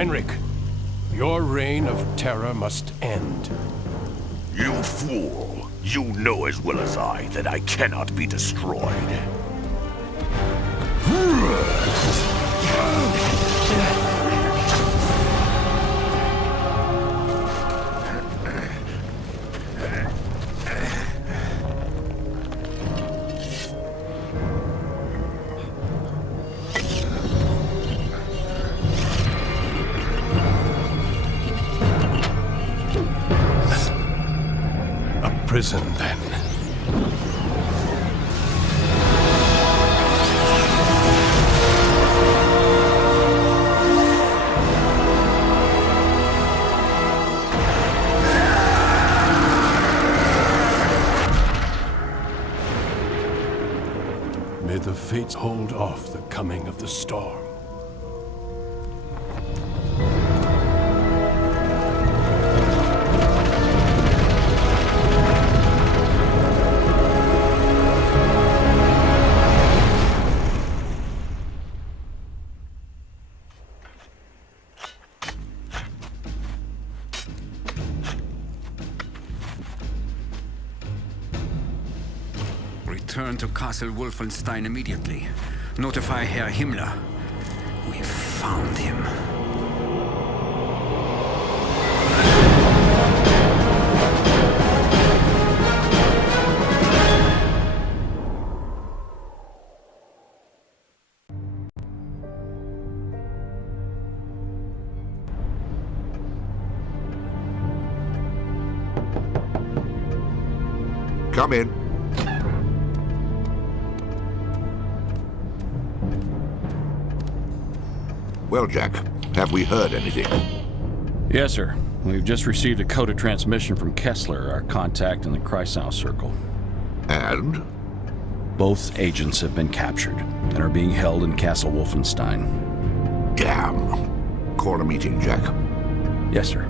Heinrich, your reign of terror must end. You fool! You know as well as I that I cannot be destroyed. Prison, then. May the fates hold off the coming of the storm. Return to Castle Wolfenstein immediately. Notify Herr Himmler. We found him. Come in. Well, Jack, have we heard anything? Yes, sir. We've just received a coded transmission from Kessler, our contact in the Kreisau Circle. And? Both agents have been captured and are being held in Castle Wolfenstein. Damn. Call a meeting, Jack. Yes, sir.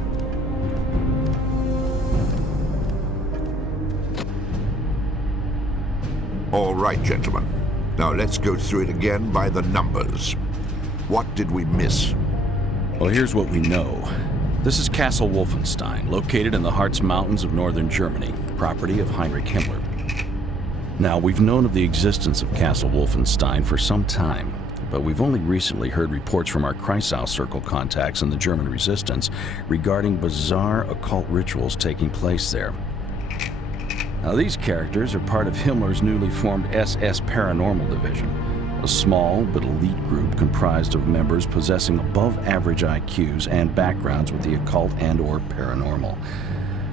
All right, gentlemen. Now let's go through it again by the numbers. What did we miss? Well, here's what we know. This is Castle Wolfenstein, located in the Harz Mountains of northern Germany, property of Heinrich Himmler. Now, we've known of the existence of Castle Wolfenstein for some time, but we've only recently heard reports from our Kreisau Circle contacts in the German resistance regarding bizarre occult rituals taking place there. Now, these characters are part of Himmler's newly formed SS Paranormal Division, a small but elite group comprised of members possessing above-average IQs and backgrounds with the occult and/or paranormal.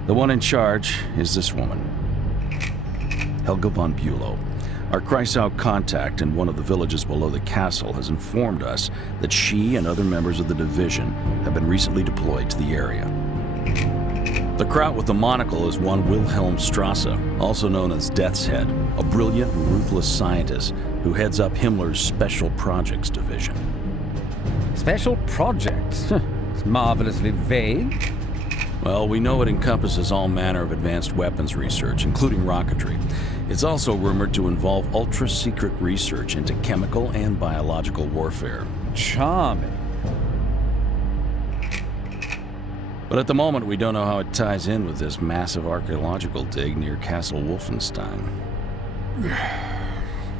The one in charge is this woman, Helga von Bülow. Our Kreisau contact in one of the villages below the castle has informed us that she and other members of the division have been recently deployed to the area. The kraut with the monocle is one Wilhelm Strasse, also known as Death's Head, a brilliant and ruthless scientist who heads up Himmler's Special Projects Division. Special Projects? It's marvelously vague. Well, we know it encompasses all manner of advanced weapons research, including rocketry. It's also rumored to involve ultra-secret research into chemical and biological warfare. Charming. But at the moment, we don't know how it ties in with this massive archaeological dig near Castle Wolfenstein.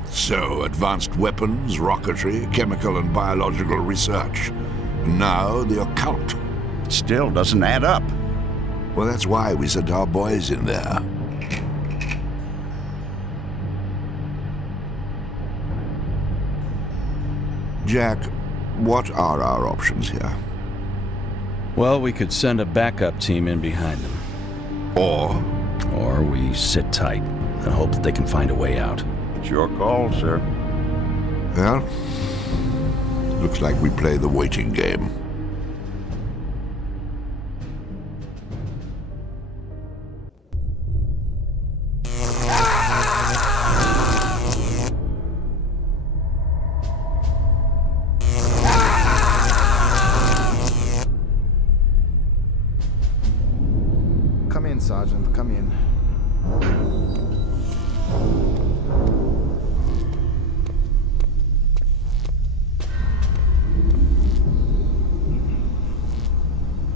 So, advanced weapons, rocketry, chemical and biological research. Now, the occult. Still doesn't add up. Well, that's why we sent our boys in there. Jack, what are our options here? Well, we could send a backup team in behind them. Or we sit tight and hope that they can find a way out. It's your call, sir. Well, looks like we play the waiting game. Come in, Sergeant, come in.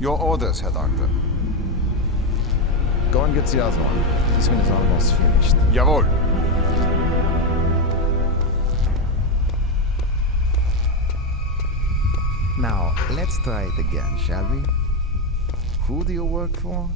Your orders, Herr Doctor. Go and get the other one. This one is almost finished. Jawohl. Now, let's try it again, shall we? Who do you work for?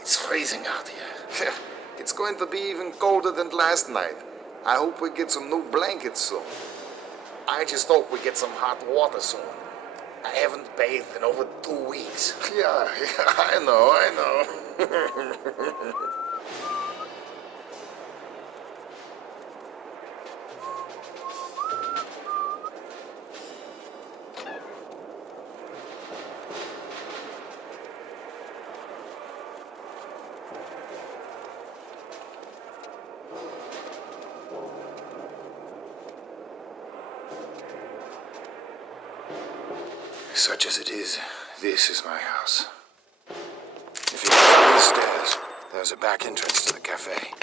It's freezing out here. It's going to be even colder than last night. I hope we get some new blankets soon. I just hope we get some hot water soon. I haven't bathed in over 2 weeks. Yeah, I know. Such as it is, this is my house. If you go up these stairs, there's a back entrance to the cafe.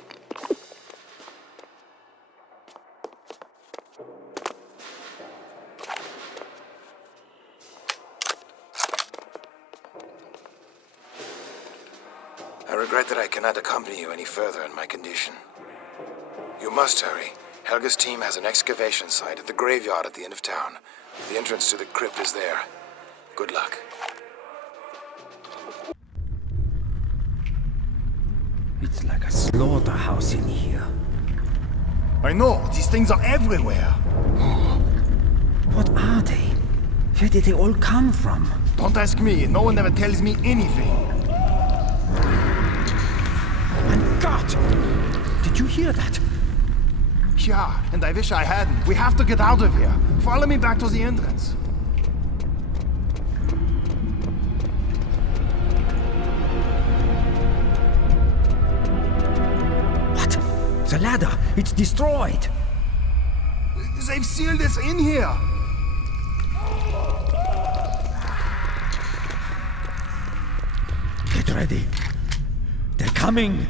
I regret that I cannot accompany you any further in my condition. You must hurry. Helga's team has an excavation site at the graveyard at the end of town. The entrance to the crypt is there. Good luck. It's like a slaughterhouse in here. I know, these things are everywhere. What are they? Where did they all come from? Don't ask me, no one ever tells me anything. And God! Did you hear that? Yeah, and I wish I hadn't. We have to get out of here. Follow me back to the entrance. What? The ladder! It's destroyed! They've sealed us in here. Get ready. They're coming!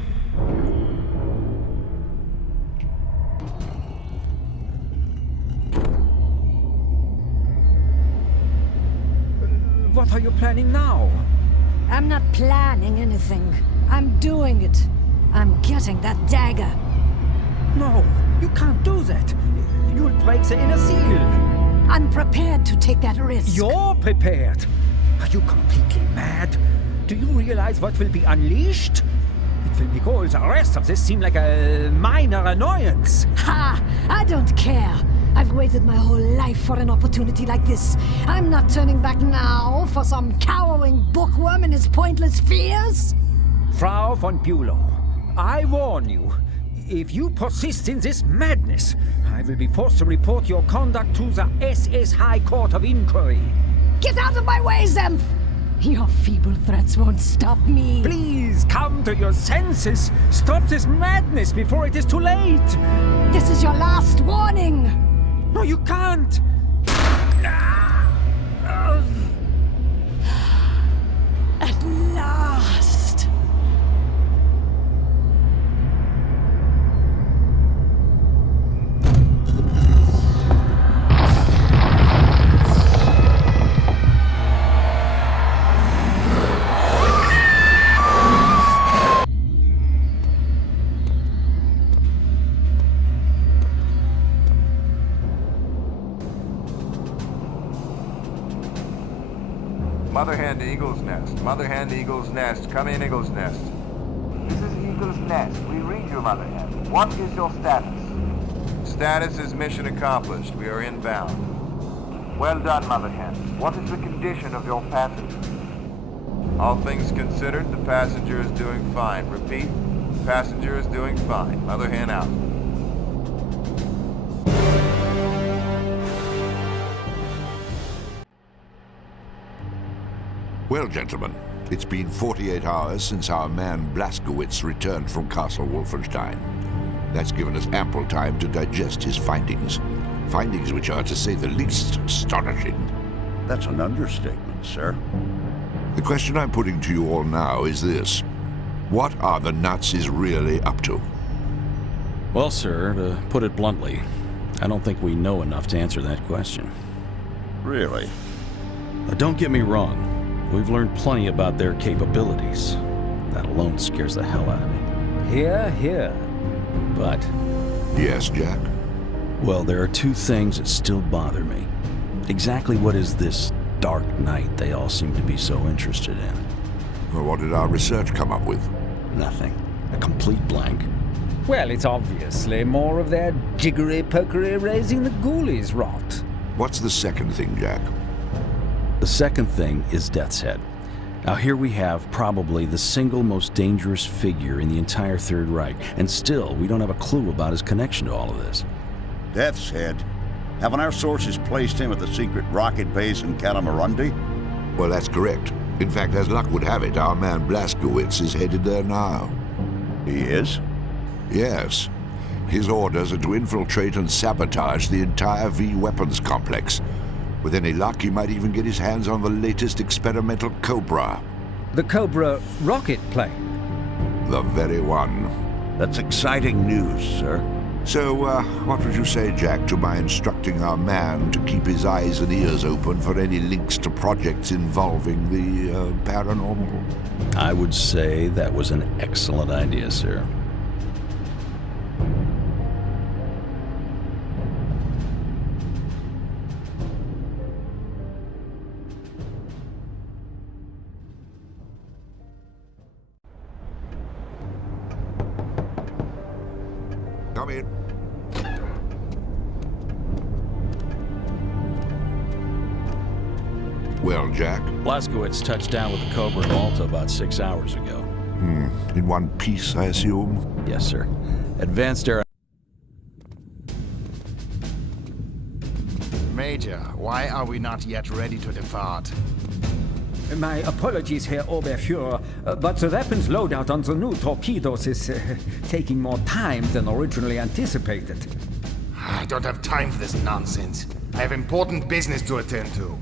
What are you planning now? I'm not planning anything. I'm doing it. I'm getting that dagger. No, you can't do that. You'll break the inner seal. I'm prepared to take that risk. You're prepared. Are you completely mad? Do you realize what will be unleashed? It will make all the rest of this seem like a minor annoyance. Ha! I don't care. I've waited my whole life for an opportunity like this. I'm not turning back now for some cowering bookworm and his pointless fears. Frau von Bülow, I warn you. If you persist in this madness, I will be forced to report your conduct to the SS High Court of Inquiry. Get out of my way, Zemph! Your feeble threats won't stop me. Please come to your senses. Stop this madness before it is too late. This is your last warning. No, you can't! At last! Mother hen to Eagle's Nest. Mother hen to Eagle's Nest. Come in, Eagle's Nest. This is Eagle's Nest. We read you, Mother hen. What is your status? Status is mission accomplished. We are inbound. Well done, Mother hen. What is the condition of your passenger? All things considered, the passenger is doing fine. Repeat, passenger is doing fine. Mother hen out. Well, gentlemen, it's been 48 hours since our man Blazkowicz returned from Castle Wolfenstein. That's given us ample time to digest his findings. Findings which are, to say the least, astonishing. That's an understatement, sir. The question I'm putting to you all now is this. What are the Nazis really up to? Well, sir, to put it bluntly, I don't think we know enough to answer that question. Really? Don't get me wrong. We've learned plenty about their capabilities. That alone scares the hell out of me. Hear, hear. But... Yes, Jack? Well, there are two things that still bother me. Exactly what is this dark night they all seem to be so interested in? Well, what did our research come up with? Nothing. A complete blank. Well, it's obviously more of their jiggery-pokery raising the ghoulies rot. What's the second thing, Jack? The second thing is Death's Head. Now here we have probably the single most dangerous figure in the entire Third Reich, and still we don't have a clue about his connection to all of this. Death's Head? Haven't our sources placed him at the secret rocket base in Kalamarundi? Well, that's correct. In fact, as luck would have it, our man Blazkowicz is headed there now. He is? Yes. His orders are to infiltrate and sabotage the entire V-weapons complex. With any luck, he might even get his hands on the latest experimental Cobra. The Cobra rocket plane? The very one. That's exciting news, sir. So, what would you say, Jack, to my instructing our man to keep his eyes and ears open for any links to projects involving the paranormal? I would say that was an excellent idea, sir. Come in. Well, Jack? Blazkowicz touched down with the Cobra in Malta about 6 hours ago. In one piece, I assume? Yes, sir. Advanced air... Major, why are we not yet ready to depart? My apologies, Herr Oberfuhrer, but the weapons loadout on the new torpedoes is taking more time than originally anticipated. I don't have time for this nonsense. I have important business to attend to.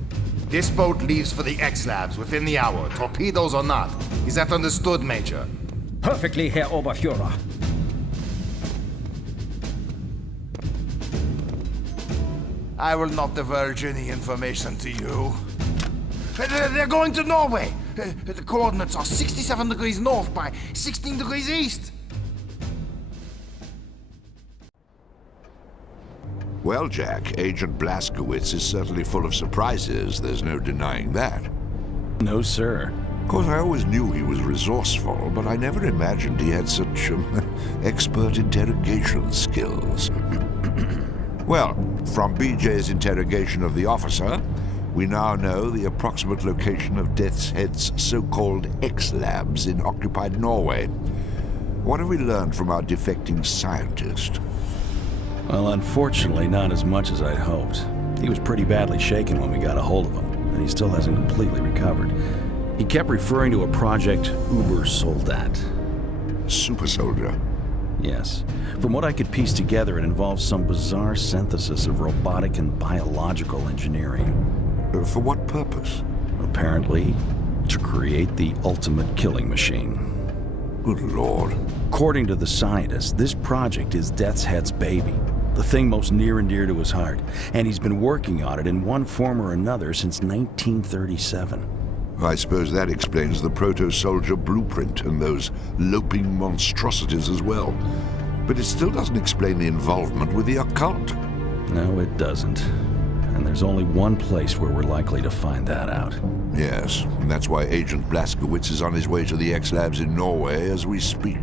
This boat leaves for the X-Labs within the hour, torpedoes or not. Is that understood, Major? Perfectly, Herr Oberfuhrer. I will not divulge any information to you. They're going to Norway! The coordinates are 67 degrees north by 16 degrees east! Well, Jack, Agent Blazkowicz is certainly full of surprises. There's no denying that. No, sir. Of course, I always knew he was resourceful, but I never imagined he had such expert interrogation skills. Well, from BJ's interrogation of the officer, we now know the approximate location of Death's Head's so-called X-Labs in occupied Norway. What have we learned from our defecting scientist? Well, unfortunately, not as much as I'd hoped. He was pretty badly shaken when we got a hold of him, and he still hasn't completely recovered. He kept referring to a project Uber Soldat. Super Soldier? Yes. From what I could piece together, it involves some bizarre synthesis of robotic and biological engineering. For what purpose? Apparently, to create the ultimate killing machine. Good Lord. According to the scientist, this project is Death's Head's baby. The thing most near and dear to his heart. And he's been working on it in one form or another since 1937. I suppose that explains the proto-soldier blueprint and those loping monstrosities as well. But it still doesn't explain the involvement with the occult. No, it doesn't. And there's only one place where we're likely to find that out. Yes, and that's why Agent Blazkowicz is on his way to the X-Labs in Norway as we speak.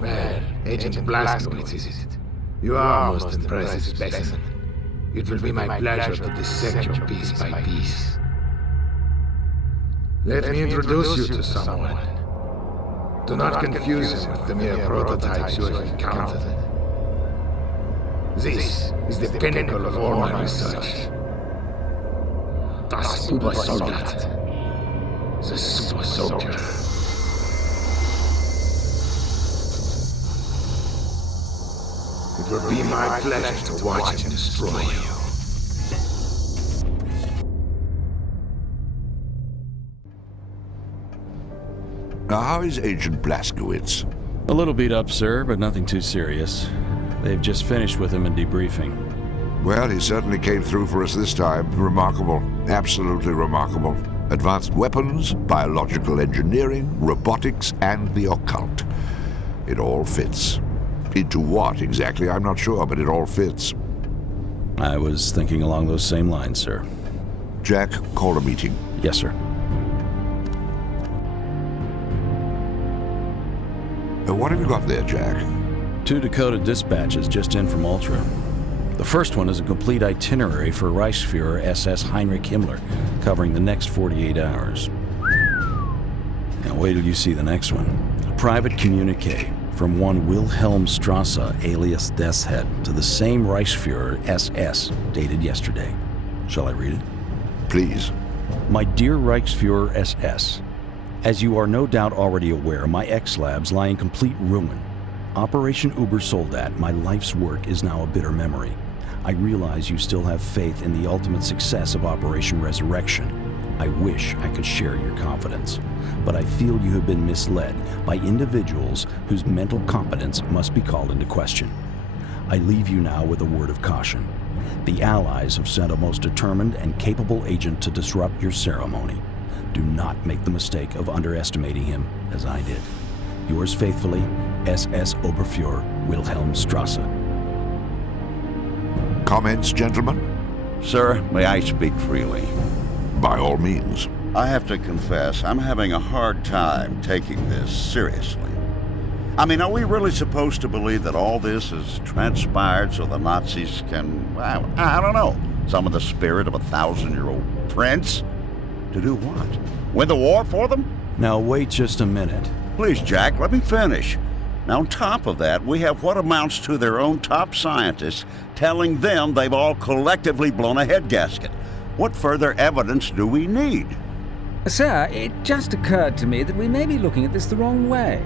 Well, Agent Blazkowicz is it? You are a most impressive specimen. It will be my pleasure to dissect your piece by piece. Let me introduce you to someone. Do not confuse him with the mere prototypes you have encountered. This is the pinnacle of all my research. Das Supersoldat. The super soldier. It will be my pleasure to watch him destroy you. Now, how is Agent Blazkowicz? A little beat up, sir, but nothing too serious. They've just finished with him in debriefing. Well, he certainly came through for us this time. Remarkable. Absolutely remarkable. Advanced weapons, biological engineering, robotics, and the occult. It all fits. Into what exactly, I'm not sure, but it all fits. I was thinking along those same lines, sir. Jack, call a meeting. Yes, sir. What have you got there, Jack? 2 decoded dispatches just in from Ultra. The first one is a complete itinerary for Reichsfuhrer SS Heinrich Himmler, covering the next 48 hours. Now wait till you see the next one. A private communique from one Wilhelm Strasse, alias Deathshead, to the same Reichsfuhrer SS, dated yesterday. Shall I read it? Please. My dear Reichsfuhrer SS, as you are no doubt already aware, my X-Labs lie in complete ruin. Operation Ubersoldat, my life's work, is now a bitter memory. I realize you still have faith in the ultimate success of Operation Resurrection. I wish I could share your confidence, but I feel you have been misled by individuals whose mental competence must be called into question. I leave you now with a word of caution. The Allies have sent a most determined and capable agent to disrupt your ceremony. Do not make the mistake of underestimating him, as I did. Yours faithfully, SS Oberfuhrer Wilhelm Strasse. Comments, gentlemen? Sir, may I speak freely? By all means. I have to confess, I'm having a hard time taking this seriously. I mean, are we really supposed to believe that all this has transpired so the Nazis can, well, I don't know, summon the spirit of a 1,000-year-old prince? To do what? Win the war for them? Now wait just a minute. Please, Jack, let me finish. Now, on top of that, we have what amounts to their own top scientists telling them they've all collectively blown a head gasket. What further evidence do we need? Sir, it just occurred to me that we may be looking at this the wrong way.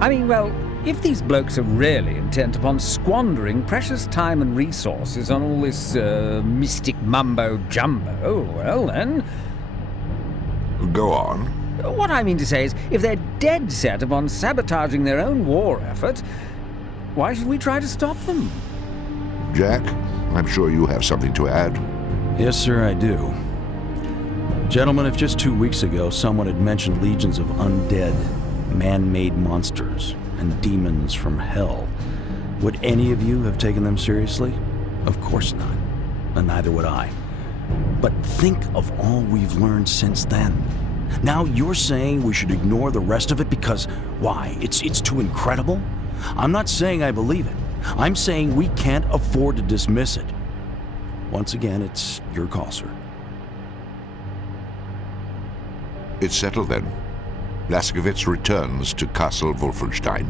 I mean, well, if these blokes are really intent upon squandering precious time and resources on all this mystic mumbo-jumbo, well then... Go on. What I mean to say is, if they're dead set upon sabotaging their own war effort, why should we try to stop them? Jack, I'm sure you have something to add. Yes, sir, I do. Gentlemen, if just 2 weeks ago someone had mentioned legions of undead, man-made monsters and demons from hell, would any of you have taken them seriously? Of course not, and neither would I. But think of all we've learned since then. Now you're saying we should ignore the rest of it because, why, it's too incredible? I'm not saying I believe it. I'm saying we can't afford to dismiss it. Once again, it's your call, sir. It's settled then. Blazkowicz returns to Castle Wolfenstein.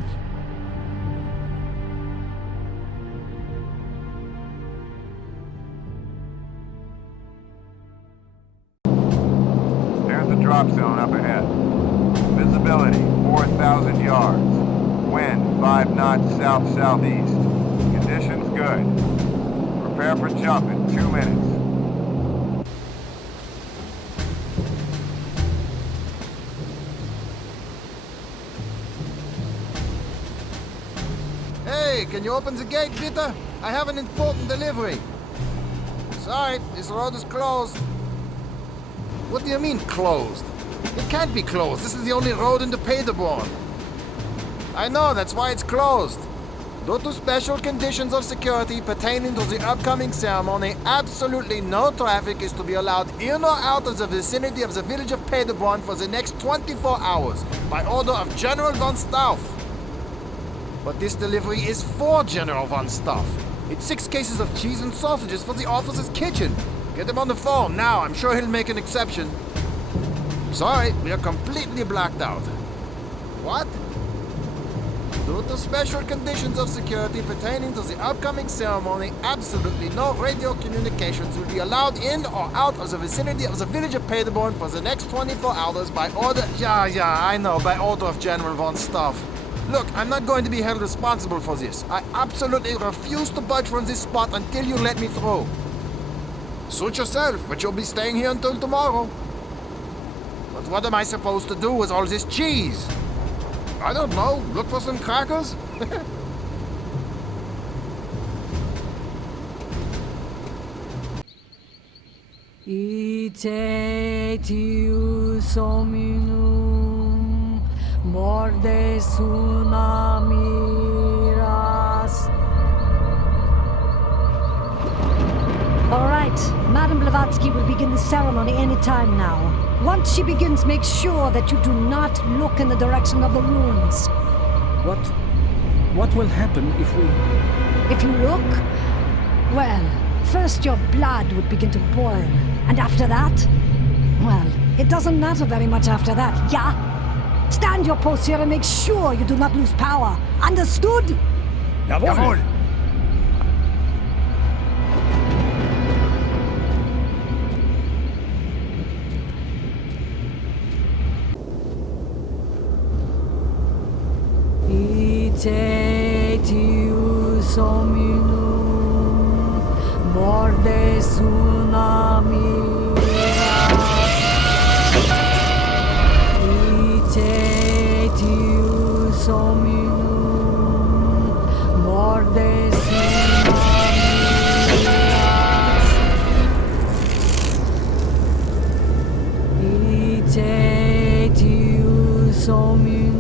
There's the drop zone up ahead. Visibility, 4,000 yards. Wind, 5 knots south-southeast. Conditions good. Prepare for jump in 2 minutes. Hey, can you open the gate, Peter? I have an important delivery. Sorry, this road is closed. What do you mean, closed? It can't be closed. This is the only road into Paderborn. I know, that's why it's closed. Due to special conditions of security pertaining to the upcoming ceremony, absolutely no traffic is to be allowed in or out of the vicinity of the village of Paderborn for the next 24 hours, by order of General von Stauff. But this delivery is for General von Stauff. It's 6 cases of cheese and sausages for the officer's kitchen. Get him on the phone now. I'm sure he'll make an exception. Sorry, we are completely blacked out. What? Due to special conditions of security pertaining to the upcoming ceremony, absolutely no radio communications will be allowed in or out of the vicinity of the village of Paderborn for the next 24 hours by order... Yeah, I know, by order of General von Staff. Look, I'm not going to be held responsible for this. I absolutely refuse to budge from this spot until you let me through. Suit yourself, but you'll be staying here until tomorrow. But what am I supposed to do with all this cheese? I don't know. Look for some crackers? Itius hominum mordes una miras. All right, Madame Blavatsky will begin the ceremony any time now. Once she begins, make sure that you do not look in the direction of the ruins. What will happen if we... If you look, well, first your blood would begin to boil. And after that, well, it doesn't matter very much after that, yeah? Stand your post here and make sure you do not lose power. Understood? Jawohl! Itius hominum mordes una miras. Itius hominum mordes una miras. Itius hominum.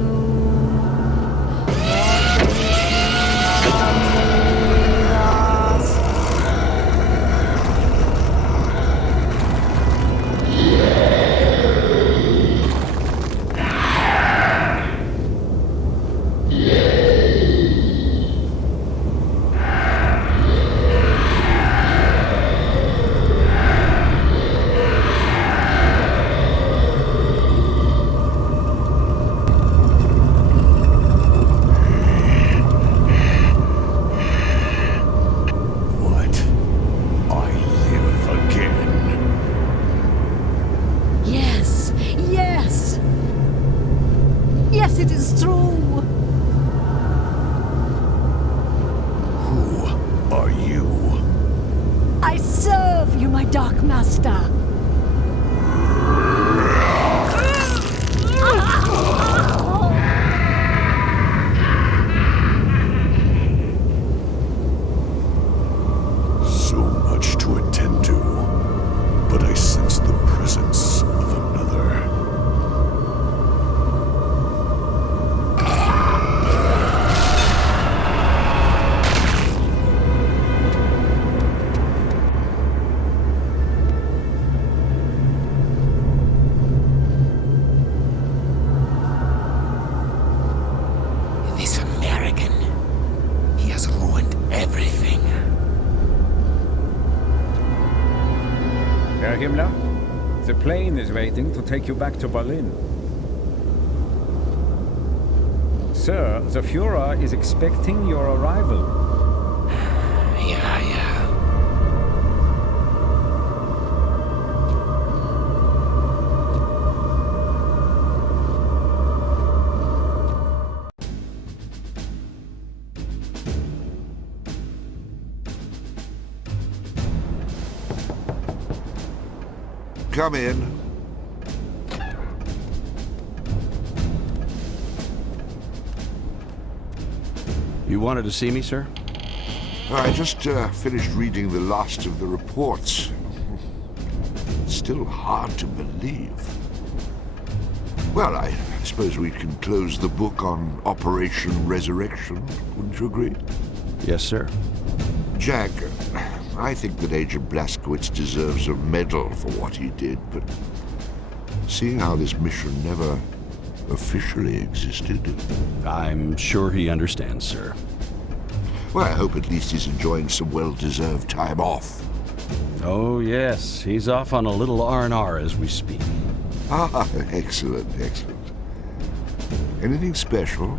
Yes, it is true. Who are you? I serve you, my Dark Master. So much to attend to, but I sense the presence of another. This American, he has ruined everything. Herr Himmler, the plane is waiting to take you back to Berlin. Sir, the Führer is expecting your arrival. Yeah. Come in. You wanted to see me, sir? I just finished reading the last of the reports. It's still hard to believe. Well, I suppose we can close the book on Operation Resurrection, wouldn't you agree? Yes, sir. Jack, I think that Agent Blazkowicz deserves a medal for what he did, but seeing how this mission never officially existed... I'm sure he understands, sir. Well, I hope at least he's enjoying some well-deserved time off. Oh, yes. He's off on a little R&R as we speak. Ah, excellent. Anything special?